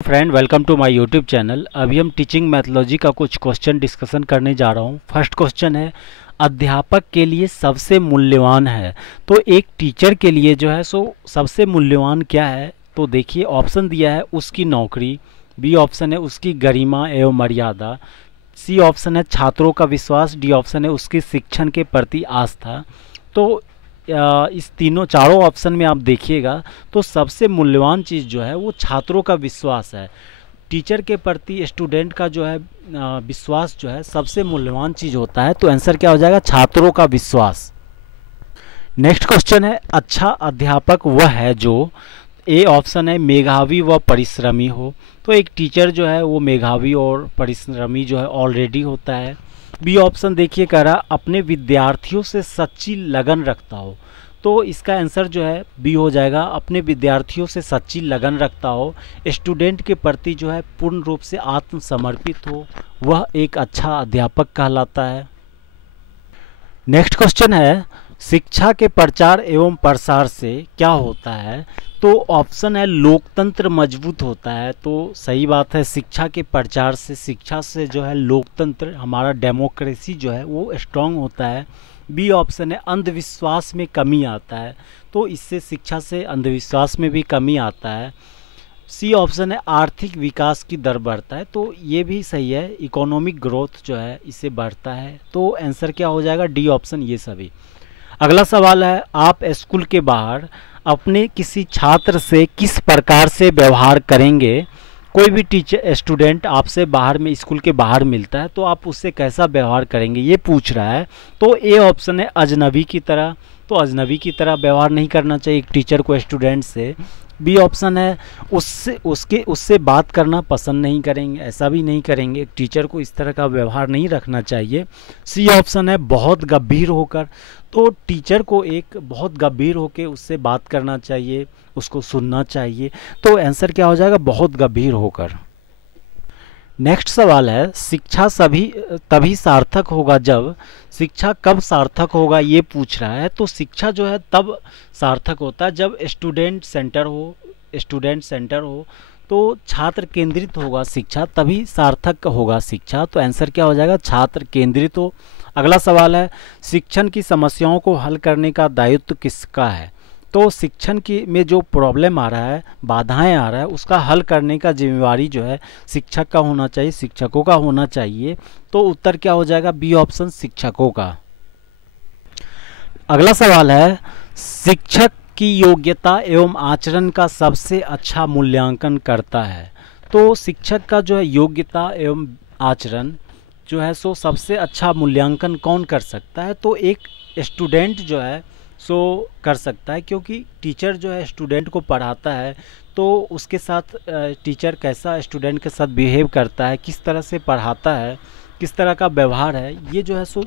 Friend, welcome to my YouTube channel. अभी हम teaching mythology का कुछ क्वेश्चन डिस्कशन करने जा रहा हूँ। फर्स्ट क्वेश्चन है, अध्यापक के लिए सबसे मूल्यवान है। तो एक टीचर के लिए जो है सो सबसे मूल्यवान क्या है? तो देखिए, ऑप्शन दिया है उसकी नौकरी, बी ऑप्शन है उसकी गरिमा एवं मर्यादा, सी ऑप्शन है छात्रों का विश्वास, डी ऑप्शन है उसकी शिक्षण के प्रति आस्था। तो इस चारों ऑप्शन में आप देखिएगा तो सबसे मूल्यवान चीज़ जो है वो छात्रों का विश्वास है। टीचर के प्रति स्टूडेंट का जो है विश्वास जो है सबसे मूल्यवान चीज़ होता है। तो आंसर क्या हो जाएगा? छात्रों का विश्वास। नेक्स्ट क्वेश्चन है, अच्छा अध्यापक वह है जो, ए ऑप्शन है मेधावी व परिश्रमी हो। तो एक टीचर जो है वो मेधावी और परिश्रमी जो है ऑलरेडी होता है। बी ऑप्शन देखिए कह रहा अपने विद्यार्थियों से सच्ची लगन रखता हो। तो इसका आंसर जो है बी हो जाएगा, अपने विद्यार्थियों से सच्ची लगन रखता हो, स्टूडेंट के प्रति जो है पूर्ण रूप से आत्मसमर्पित हो, वह एक अच्छा अध्यापक कहलाता है। नेक्स्ट क्वेश्चन है, शिक्षा के प्रचार एवं प्रसार से क्या होता है? तो ऑप्शन है लोकतंत्र मजबूत होता है। तो सही बात है, शिक्षा के प्रचार से, शिक्षा से जो है लोकतंत्र, हमारा डेमोक्रेसी जो है वो स्ट्रांग होता है। बी ऑप्शन है अंधविश्वास में कमी आता है। तो इससे शिक्षा से अंधविश्वास में भी कमी आता है। सी ऑप्शन है आर्थिक विकास की दर बढ़ता है। तो ये भी सही है, इकोनॉमिक ग्रोथ जो है इससे बढ़ता है। तो आंसर क्या हो जाएगा? डी ऑप्शन, ये सभी। अगला सवाल है, आप स्कूल के बाहर अपने किसी छात्र से किस प्रकार से व्यवहार करेंगे? कोई भी टीचर स्टूडेंट आपसे बाहर में, स्कूल के बाहर मिलता है तो आप उससे कैसा व्यवहार करेंगे, ये पूछ रहा है। तो ए ऑप्शन है अजनबी की तरह। तो अजनबी की तरह व्यवहार नहीं करना चाहिए एक टीचर को स्टूडेंट से। बी ऑप्शन है उससे बात करना पसंद नहीं करेंगे, ऐसा भी नहीं करेंगे, एक टीचर को इस तरह का व्यवहार नहीं रखना चाहिए। सी ऑप्शन है बहुत गंभीर होकर। तो टीचर को एक बहुत गंभीर होकर उससे बात करना चाहिए, उसको सुनना चाहिए। तो आंसर क्या हो जाएगा? बहुत गंभीर होकर। नेक्स्ट सवाल है, शिक्षा तभी सार्थक होगा जब, शिक्षा कब सार्थक होगा ये पूछ रहा है। तो शिक्षा जो है तब सार्थक होता है जब स्टूडेंट सेंटर हो, तो छात्र केंद्रित होगा शिक्षा, तभी सार्थक होगा शिक्षा। तो आंसर क्या हो जाएगा? छात्र केंद्रित हो। अगला सवाल है, शिक्षण की समस्याओं को हल करने का दायित्व किसका है? तो शिक्षण की में जो प्रॉब्लम आ रहा है, बाधाएं आ रहा है, उसका हल करने का जिम्मेवारी जो है शिक्षक का होना चाहिए, शिक्षकों का होना चाहिए। तो उत्तर क्या हो जाएगा? बी ऑप्शन, शिक्षकों का। अगला सवाल है, शिक्षक की योग्यता एवं आचरण का सबसे अच्छा मूल्यांकन करता है। तो शिक्षक का जो है योग्यता एवं आचरण जो है सो सबसे अच्छा मूल्यांकन कौन कर सकता है? तो एक स्टूडेंट जो है सो कर सकता है, क्योंकि टीचर जो है स्टूडेंट को पढ़ाता है तो उसके साथ टीचर कैसा स्टूडेंट के साथ बिहेव करता है, किस तरह से पढ़ाता है, किस तरह का व्यवहार है, ये जो है सो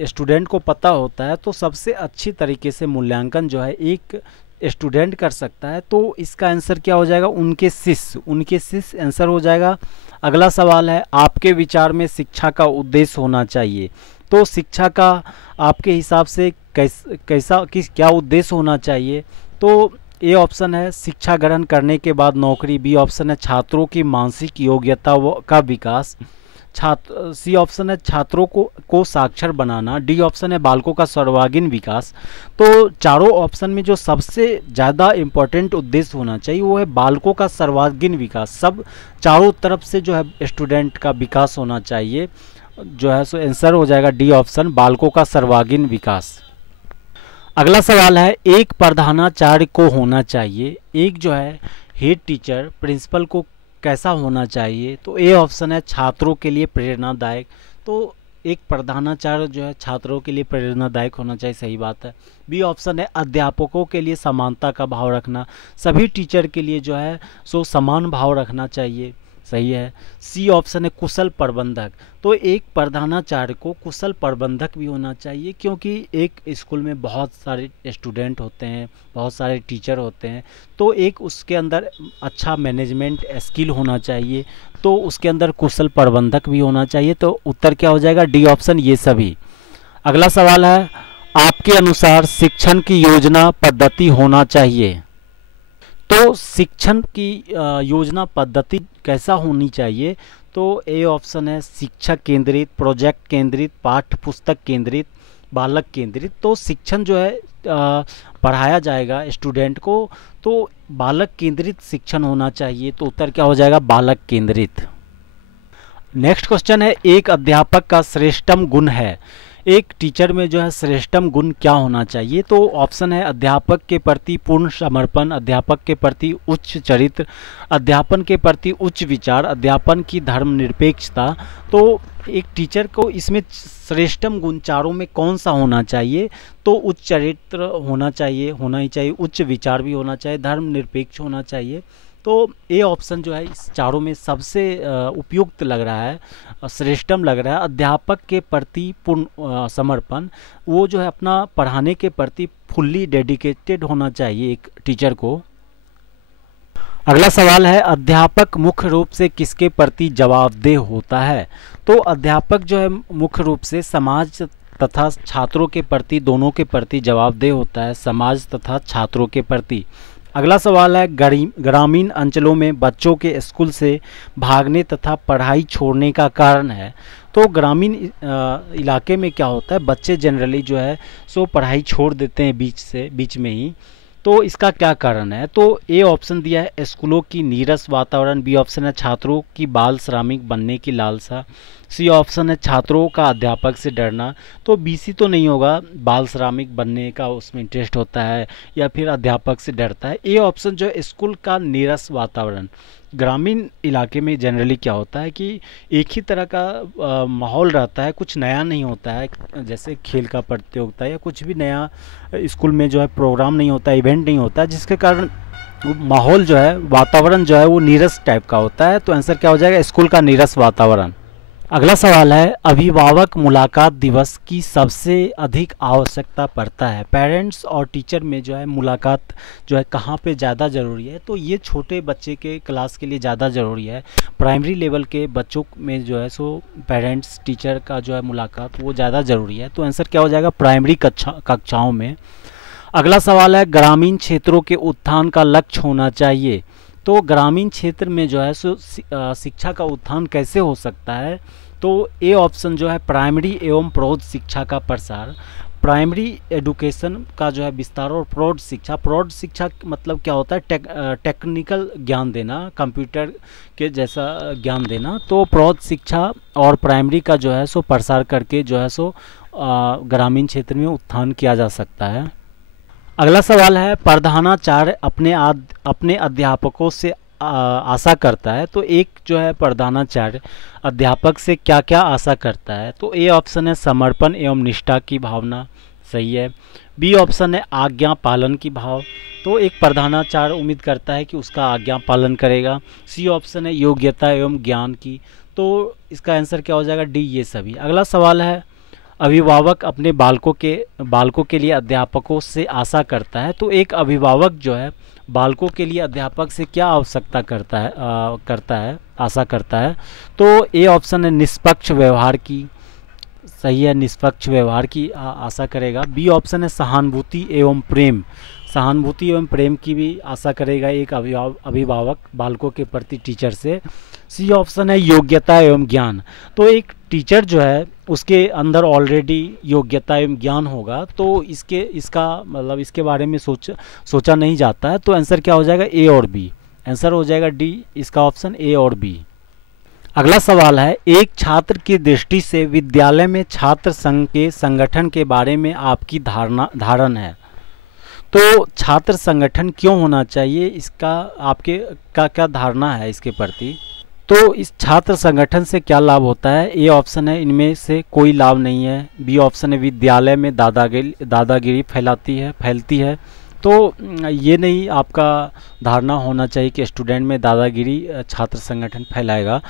स्टूडेंट को पता होता है। तो सबसे अच्छी तरीके से मूल्यांकन जो है एक स्टूडेंट कर सकता है। तो इसका आंसर क्या हो जाएगा? उनके शिष्य आंसर हो जाएगा। अगला सवाल है, आपके विचार में शिक्षा का उद्देश्य होना चाहिए। तो शिक्षा का आपके हिसाब से क्या उद्देश्य होना चाहिए? तो ए ऑप्शन है शिक्षा ग्रहण करने के बाद नौकरी, बी ऑप्शन है छात्रों की मानसिक योग्यता का विकास, सी ऑप्शन है छात्रों को साक्षर बनाना, डी ऑप्शन है बालकों का सर्वांगीण विकास। तो चारों ऑप्शन में जो सबसे ज़्यादा इम्पोर्टेंट उद्देश्य होना चाहिए वो है बालकों का सर्वांगीण विकास। सब चारों तरफ से जो है स्टूडेंट का विकास होना चाहिए, जो है सो आंसर हो जाएगा डी ऑप्शन, बालकों का सर्वांगीण विकास। अगला सवाल है, एक प्रधानाचार्य को होना चाहिए, एक जो है हेड टीचर प्रिंसिपल को कैसा होना चाहिए? तो ए ऑप्शन है छात्रों के लिए प्रेरणादायक। तो एक प्रधानाचार्य जो है छात्रों के लिए प्रेरणादायक होना चाहिए, सही बात है। बी ऑप्शन है अध्यापकों के लिए समानता का भाव रखना, सभी टीचर के लिए जो है सो समान भाव रखना चाहिए, सही है। सी ऑप्शन है कुशल प्रबंधक। तो एक प्रधानाचार्य को कुशल प्रबंधक भी होना चाहिए, क्योंकि एक स्कूल में बहुत सारे स्टूडेंट होते हैं, बहुत सारे टीचर होते हैं, तो एक उसके अंदर अच्छा मैनेजमेंट स्किल होना चाहिए, तो उसके अंदर कुशल प्रबंधक भी होना चाहिए। तो उत्तर क्या हो जाएगा? डी ऑप्शन, ये सभी। अगला सवाल है, आपके अनुसार शिक्षण की योजना पद्धति होना चाहिए। तो शिक्षण की योजना पद्धति कैसा होनी चाहिए? तो ए ऑप्शन है शिक्षक केंद्रित, प्रोजेक्ट केंद्रित, पाठ्य पुस्तक केंद्रित, बालक केंद्रित। तो शिक्षण जो है पढ़ाया जाएगा स्टूडेंट को तो बालक केंद्रित शिक्षण होना चाहिए। तो उत्तर क्या हो जाएगा? बालक केंद्रित। नेक्स्ट क्वेश्चन है एक अध्यापक का श्रेष्ठतम गुण है। एक टीचर में जो है श्रेष्ठतम गुण क्या होना चाहिए? तो ऑप्शन है अध्यापक के प्रति पूर्ण समर्पण, अध्यापक के प्रति उच्च चरित्र, अध्यापन के प्रति उच्च विचार, अध्यापन की धर्मनिरपेक्षता। तो एक टीचर को इसमें श्रेष्ठतम गुण चारों में कौन सा होना चाहिए? तो उच्च चरित्र होना ही चाहिए, उच्च विचार भी होना चाहिए, धर्मनिरपेक्ष होना चाहिए। तो ए ऑप्शन जो है इस चारों में सबसे उपयुक्त लग रहा है, श्रेष्ठतम लग रहा है। अध्यापक के प्रति पूर्ण समर्पण, वो जो है अपना पढ़ाने के प्रति फुल्ली डेडिकेटेड होना चाहिए एक टीचर को। अगला सवाल है अध्यापक मुख्य रूप से किसके प्रति जवाबदेह होता है? तो अध्यापक जो है मुख्य रूप से समाज तथा छात्रों के प्रति, दोनों के प्रति जवाबदेह होता है, समाज तथा छात्रों के प्रति। अगला सवाल है ग्रामीण अंचलों में बच्चों के स्कूल से भागने तथा पढ़ाई छोड़ने का कारण है। तो ग्रामीण इलाके में क्या होता है, बच्चे जनरली जो है सो पढ़ाई छोड़ देते हैं बीच में ही। तो इसका क्या कारण है? तो ए ऑप्शन दिया है स्कूलों की नीरस वातावरण, बी ऑप्शन है छात्रों की बाल श्रमिक बनने की लालसा, सी ऑप्शन है छात्रों का अध्यापक से डरना। तो बी सी तो नहीं होगा, बाल श्रमिक बनने का उसमें इंटरेस्ट होता है या फिर अध्यापक से डरता है। ए ऑप्शन जो है स्कूल का नीरस वातावरण। ग्रामीण इलाके में जनरली क्या होता है कि एक ही तरह का माहौल रहता है, कुछ नया नहीं होता है, जैसे खेल का प्रतियोगिता या कुछ भी नया स्कूल में जो है प्रोग्राम नहीं होता, इवेंट नहीं होता, जिसके कारण माहौल जो है, वातावरण जो है वो नीरस टाइप का होता है। तो आंसर क्या हो जाएगा? स्कूल का नीरस वातावरण। अगला सवाल है अभिभावक मुलाकात दिवस की सबसे अधिक आवश्यकता पड़ता है। पेरेंट्स और टीचर में जो है मुलाकात जो है कहाँ पे ज़्यादा ज़रूरी है? तो ये छोटे बच्चे के क्लास के लिए ज़्यादा ज़रूरी है। प्राइमरी लेवल के बच्चों में जो है सो पेरेंट्स टीचर का जो है मुलाकात वो ज़्यादा ज़रूरी है। तो आंसर क्या हो जाएगा? प्राइमरी कक्षाओं में। अगला सवाल है ग्रामीण क्षेत्रों के उत्थान का लक्ष्य होना चाहिए। तो ग्रामीण क्षेत्र में जो है सो शिक्षा का उत्थान कैसे हो सकता है? तो ए ऑप्शन जो है प्राइमरी एवं प्रौढ़ शिक्षा का प्रसार, प्राइमरी एजुकेशन का जो है विस्तार, और प्रौढ़ शिक्षा मतलब क्या होता है? टेक्निकल ज्ञान देना, कंप्यूटर के जैसा ज्ञान देना। तो प्रौढ़ शिक्षा और प्राइमरी का जो है सो प्रसार करके जो है सो ग्रामीण क्षेत्र में उत्थान किया जा सकता है। अगला सवाल है प्रधानाचार्य अपने अध्यापकों से आशा करता है। तो एक जो है प्रधानाचार्य अध्यापक से क्या क्या आशा करता है? तो ए ऑप्शन है समर्पण एवं निष्ठा की भावना, सही है। बी ऑप्शन है आज्ञा पालन की भाव, तो एक प्रधानाचार्य उम्मीद करता है कि उसका आज्ञा पालन करेगा। सी ऑप्शन है योग्यता एवं ज्ञान की, तो इसका आंसर क्या हो जाएगा? डी, ये सभी। अगला सवाल है अभिभावक अपने बालकों के लिए अध्यापकों से आशा करता है। तो एक अभिभावक जो है बालकों के लिए अध्यापक से क्या आवश्यकता आशा करता है? तो ए ऑप्शन है निष्पक्ष व्यवहार की, सही है, निष्पक्ष व्यवहार की आशा करेगा। बी ऑप्शन है सहानुभूति एवं प्रेम की भी आशा करेगा एक अभिभावक बालकों के प्रति टीचर से। सी ऑप्शन है योग्यता एवं ज्ञान, तो एक टीचर जो है उसके अंदर ऑलरेडी योग्यता एवं ज्ञान होगा, तो इसके बारे में सोचा नहीं जाता है। तो आंसर क्या हो जाएगा? ए और बी। आंसर हो जाएगा डी, इसका ऑप्शन ए और बी। अगला सवाल है एक छात्र की दृष्टि से विद्यालय में छात्र संघ के संगठन के बारे में आपकी धारण है। तो छात्र संगठन क्यों होना चाहिए, इसका आपके क्या धारणा है इसके प्रति? तो इस छात्र संगठन से क्या लाभ होता है? ए ऑप्शन है इनमें से कोई लाभ नहीं है। बी ऑप्शन है विद्यालय में दादागिरी फैलती है। तो ये नहीं आपका धारणा होना चाहिए कि स्टूडेंट में दादागिरी छात्र संगठन फैलाएगा।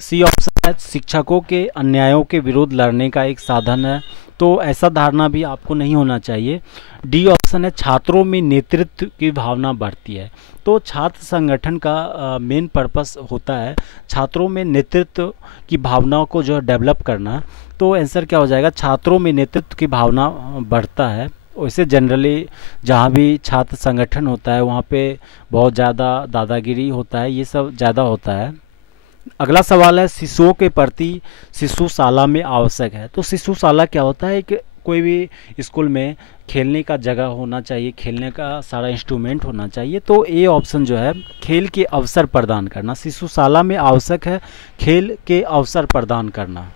सी ऑप्शन है शिक्षकों के अन्यायों के विरुद्ध लड़ने का एक साधन है, तो ऐसा धारणा भी आपको नहीं होना चाहिए। डी ऑप्शन है छात्रों में नेतृत्व की भावना बढ़ती है। तो छात्र संगठन का मेन पर्पस होता है छात्रों में नेतृत्व की भावनाओं को जो डेवलप करना। तो आंसर क्या हो जाएगा? छात्रों में नेतृत्व की भावना बढ़ता है, वैसे जनरली जहाँ भी छात्र संगठन होता है वहाँ पे बहुत ज़्यादा दादागिरी होता है, ये सब ज़्यादा होता है। अगला सवाल है शिशुओं के प्रति शिशुशाला में आवश्यक है। तो शिशुशाला क्या होता है कि कोई भी स्कूल में खेलने का जगह होना चाहिए, खेलने का सारा इंस्ट्रूमेंट होना चाहिए। तो ए ऑप्शन जो है खेल के अवसर प्रदान करना, शिशुशाला में आवश्यक है खेल के अवसर प्रदान करना।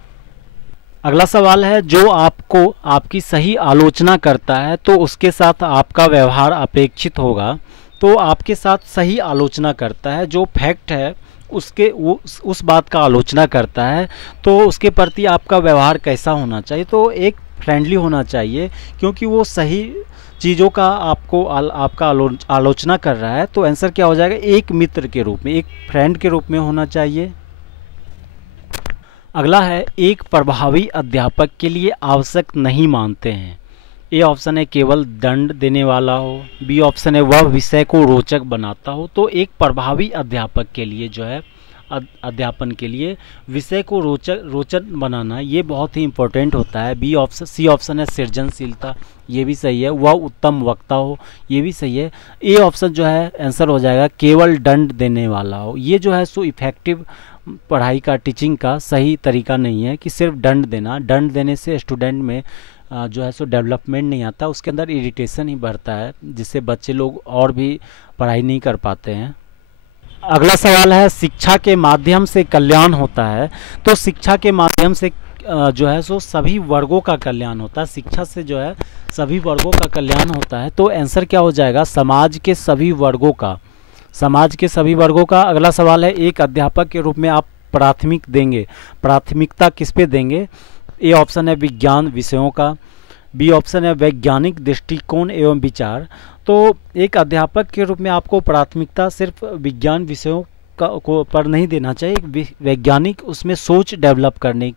अगला सवाल है जो आपको आपकी सही आलोचना करता है तो उसके साथ आपका व्यवहार अपेक्षित होगा। तो आपके साथ सही आलोचना करता है, जो फैक्ट है उसके वो उस बात का आलोचना करता है, तो उसके प्रति आपका व्यवहार कैसा होना चाहिए? तो एक फ्रेंडली होना चाहिए, क्योंकि वो सही चीज़ों का आपका आलोचना कर रहा है। तो आंसर क्या हो जाएगा? एक मित्र के रूप में, एक फ्रेंड के रूप में होना चाहिए। अगला है एक प्रभावी अध्यापक के लिए आवश्यक नहीं मानते हैं। ए ऑप्शन है केवल दंड देने वाला हो, बी ऑप्शन है वह विषय को रोचक बनाता हो। तो एक प्रभावी अध्यापक के लिए जो है अध्यापन के लिए विषय को रोचक बनाना ये बहुत ही इम्पोर्टेंट होता है। बी ऑप्शन सी ऑप्शन है सृजनशीलता, ये भी सही है। वह उत्तम वक्ता हो, ये भी सही है। ए ऑप्शन जो है आंसर हो जाएगा केवल दंड देने वाला हो। ये जो है सो इफेक्टिव पढ़ाई का, टीचिंग का सही तरीका नहीं है कि सिर्फ दंड देना। दंड देने से स्टूडेंट में जो है सो डेवलपमेंट नहीं आता, उसके अंदर इरिटेशन ही बढ़ता है, जिससे बच्चे लोग और भी पढ़ाई नहीं कर पाते हैं। अगला सवाल है शिक्षा के माध्यम से कल्याण होता है। तो शिक्षा के माध्यम से जो है सो सभी वर्गों का कल्याण होता है। शिक्षा से जो है सभी वर्गों का कल्याण होता है। तो आंसर क्या हो जाएगा? समाज के सभी वर्गों का, समाज के सभी वर्गों का। अगला सवाल है एक अध्यापक के रूप में आप प्राथमिकता किस पे देंगे? ए ऑप्शन है विज्ञान विषयों का, बी ऑप्शन है वैज्ञानिक दृष्टिकोण एवं विचार। तो एक अध्यापक के रूप में आपको प्राथमिकता सिर्फ विज्ञान विषयों को पर नहीं देना चाहिए, एक वैज्ञानिक उसमें सोच डेवलप करने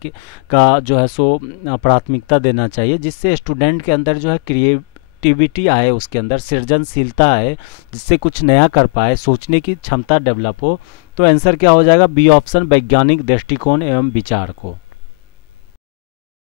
का जो है सो प्राथमिकता देना चाहिए, जिससे स्टूडेंट के अंदर जो है क्रिएटिविटी आए, उसके अंदर सृजनशीलता आए, जिससे कुछ नया कर पाए, सोचने की क्षमता डेवलप हो। तो आंसर क्या हो जाएगा? बी ऑप्शन वैज्ञानिक दृष्टिकोण एवं विचार को।